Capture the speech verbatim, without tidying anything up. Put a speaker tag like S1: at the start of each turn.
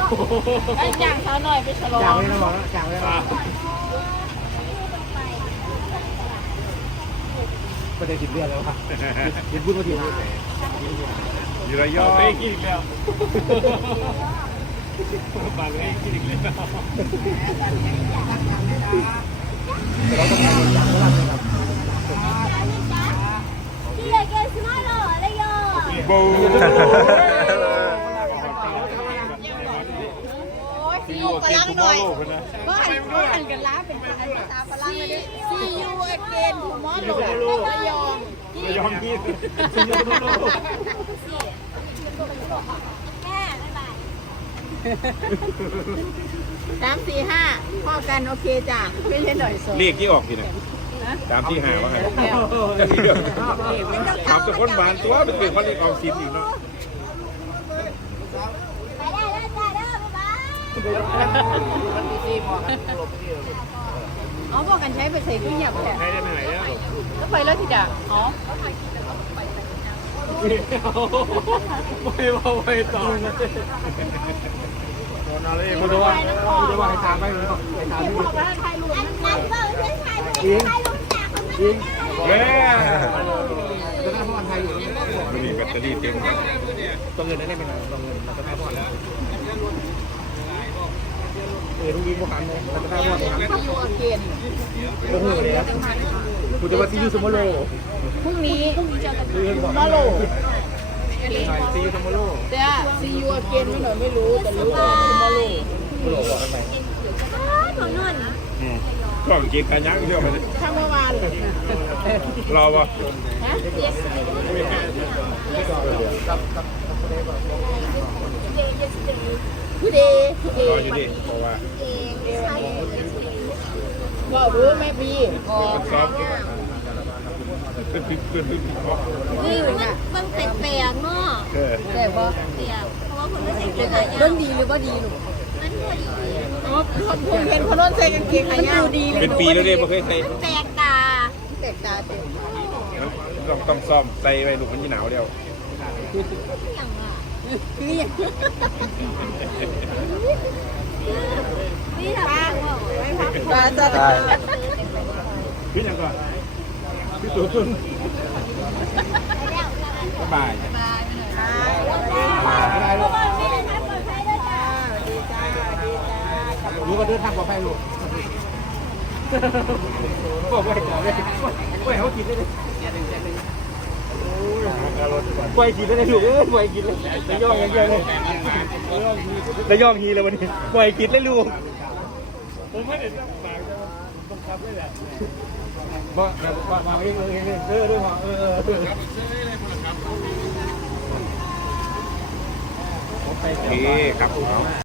S1: ไอ้ย่างเขาหน่อยไปฉลอง
S2: จ่าไม่ได้บอกแล้วจ่าไม่ได้บอกประเดี๋ยวสิบเดือนแล้วครับยินพูดมาทีละ
S3: อยู่ระยองไม่กินอีกแล้วบาเลยกินอีกแล้ว
S2: เราต้องการจับเวลาเลยครับ
S4: ที่อยากกินสมาร์ทโหลดเลยโย่
S3: บู
S1: ซียูพลังหน่อยบ้านบ้านกันล้าเป็นภาษาพลังเลยดิซียูเอเกนทูมอร์โลระยอง
S3: ระยองกิน
S4: แม่บ๊ายบาย
S1: สามสี่ห้าพ่อกันโอเคจ้ะไม่ใช่หน่อยสอง
S3: เลขที่ออกทีนะตามที่หาว่าไงถามกับคนบ้านตัวเป็นเด็กมันเลขออกสิบอยู่เนาะ
S4: ไปได้แล้วจ้าเด้อบ๊ายบาย
S1: อ๋อบอกกันใช้ไปใส่ขึ้นหยับแหละ
S3: ใครได้ไหนอ่ะ
S1: ก็ไปแล้วทีเดียวอ๋อ
S3: ไม่ว่าไม่ต่อโดนอะไรไม่รู้ว่าไม่รู้ว่าใครตามไปหรือเปล่าใครตามไม่รู้
S4: อันนั้นเบอร์เพื่อนชายเพื่อนชายรู้จักคนนั้น
S3: จริงแม่
S2: จะได้พ่อไทยอยู่
S3: ไม่มีแบตเตอรี่เต็ม
S2: ต้องเงินได้ไหมนะต้องเงินเราจะได้พ่อแล้วเออทุกทีพวกนั้นเลยเราจะได้พ่อแล้ว
S1: ซียูเอเกน
S2: โอ้โหเลยนะกูจะว่าซียูสมโล
S1: พรุ่งนี้
S2: ซียูสม
S1: มาโล
S2: ซียูสมโล
S1: แต่ซียูเอเกนไม่หน่อยไม่รู้แต่รู้ว่ามาโล
S2: โลบอกกันไป
S4: ของนุ่น
S3: ก็กินกันยักษ์เชื่อไหม
S1: ถ้าเมื่อวานเลย
S3: รอวะ
S1: ฮะผู้ดีผู้ดี
S3: รออยู่ดิเพราะว่า
S1: บอกรู้แม่บี
S3: เป็นซอฟเป็นพิเป็นพิพิพอ
S4: นี่มันมันแปลกๆเนาะ
S3: เออ
S1: แต่ว่า
S4: เปลกเพราะว่าคนไม่ใส่เสื้อ
S1: เรื่องดีหรือว่าดีหนู
S4: มันพอดี
S1: อ๋อคนคนเห็นคนโน้นใส่กางเกงขายาวดีเลย
S3: เป็นปีแล้วเนี่ยไม่เคยใส่
S4: มันแปลกตา
S1: แตกตาเต็ม
S3: ต้องต้องซ่อมใส่ไปลูกมันยี่หนาวเดียว
S4: อย่างอ่ะ
S1: นี่
S4: นี่ทำว่า
S1: ไม่พักตาจะ
S3: พี่ยังก่อนพี่ตัวจุนสบาย
S4: ทุกคนไม่ได้ทำปลอดภัยด้วยจ้า
S1: ดีจ้าดีจ้า
S2: รู้ว่าเดินทางปลอดภัยลูกบอกว่าให้ต่อเลยว่าให้เขากินได้เลยปล่อยกินได้เลยลูกเอ้ยปล่อยกินเลยระยองอย่างเดียวเลยระยองฮีเลยวันนี้ปล่อยกินได้ลูกผมไม่ได้ตั้งปากจะบังคับเลยแหละบอกบอกมาเองเองเออด้วยเออเออโอเคครับ